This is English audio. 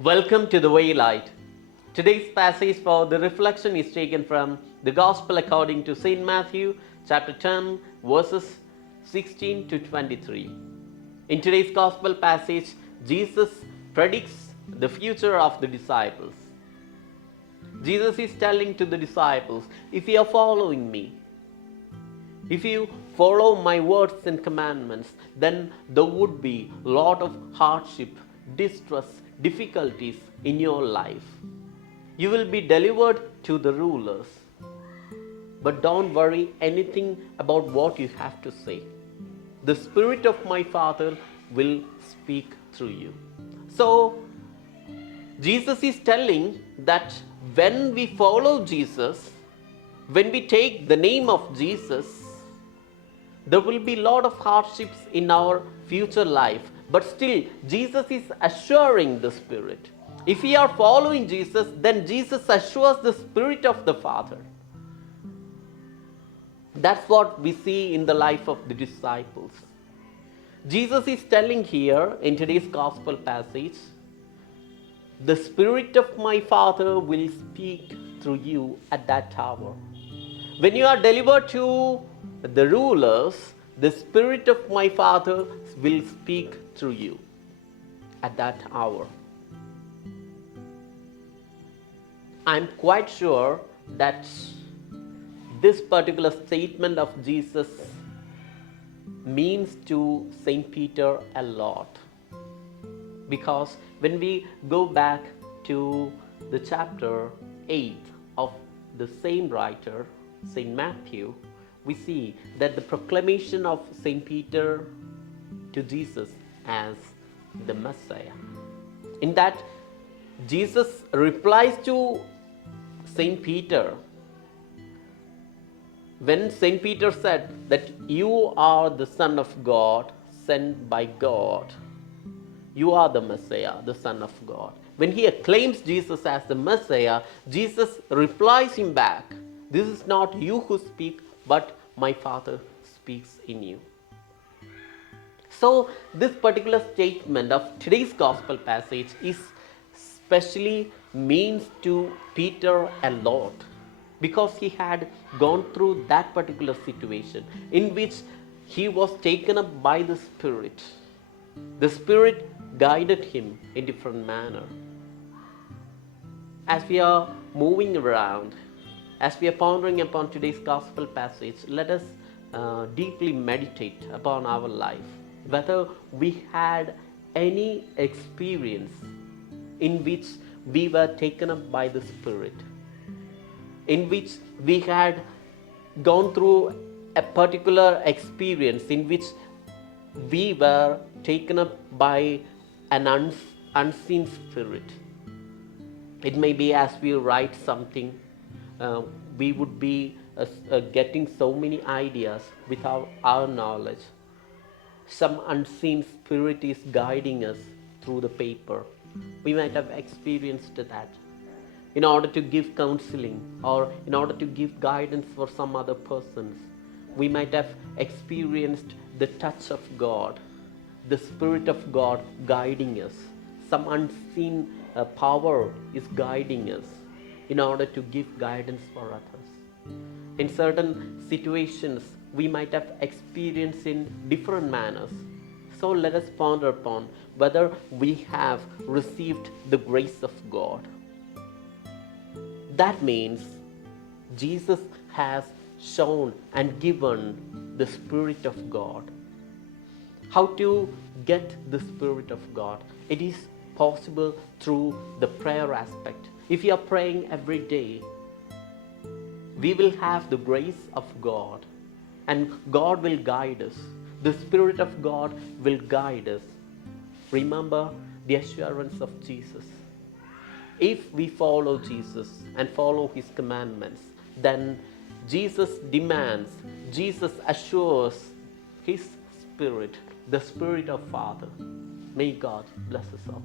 Welcome to the Waylight. Today's passage for the reflection is taken from the Gospel according to St. Matthew, chapter 10, verses 16 to 23. In today's Gospel passage, Jesus predicts the future of the disciples. Jesus is telling to the disciples, if you are following me, if you follow my words and commandments, then there would be a lot of hardship, distress, difficulties in your life. You will be delivered to the rulers. But don't worry anything about what you have to say. The Spirit of my Father will speak through you. So, Jesus is telling that when we follow Jesus, when we take the name of Jesus, there will be a lot of hardships in our future life. But still, Jesus is assuring the Spirit. If we are following Jesus, then Jesus assures the Spirit of the Father. That's what we see in the life of the disciples. Jesus is telling here in today's Gospel passage, the Spirit of my Father will speak through you at that hour. When you are delivered to the rulers, the Spirit of my Father will speak through you at that hour. I'm quite sure that this particular statement of Jesus means to St. Peter a lot. Because when we go back to the chapter 8 of the same writer, St. Matthew, we see that the proclamation of St. Peter to Jesus as the Messiah. In that, Jesus replies to St. Peter when St. Peter said that you are the Son of God, sent by God. You are the Messiah, the Son of God. When he acclaims Jesus as the Messiah, Jesus replies him back, this is not you who speak, but my Father speaks in you. So, this particular statement of today's Gospel passage is specially means to Peter a lot, because he had gone through that particular situation in which he was taken up by the Spirit. The Spirit guided him in different manner. As we are moving around, as we are pondering upon today's Gospel passage, let us deeply meditate upon our life. Whether we had any experience in which we were taken up by the Spirit, in which we had gone through a particular experience in which we were taken up by an unseen spirit. It may be as we write something, we would be getting so many ideas without our knowledge. Some unseen spirit is guiding us through the paper. We might have experienced that. In order to give counseling or in order to give guidance for some other persons, we might have experienced the touch of God, the Spirit of God guiding us. Some unseen power is guiding us in order to give guidance for others. In certain situations, we might have experienced in different manners. So let us ponder upon whether we have received the grace of God. That means Jesus has shown and given the Spirit of God. How to get the Spirit of God? It is possible through the prayer aspect. If you are praying every day, we will have the grace of God, and God will guide us. The Spirit of God will guide us. Remember the assurance of Jesus. If we follow Jesus and follow His commandments, then Jesus demands, Jesus assures His Spirit, the Spirit of Father. May God bless us all.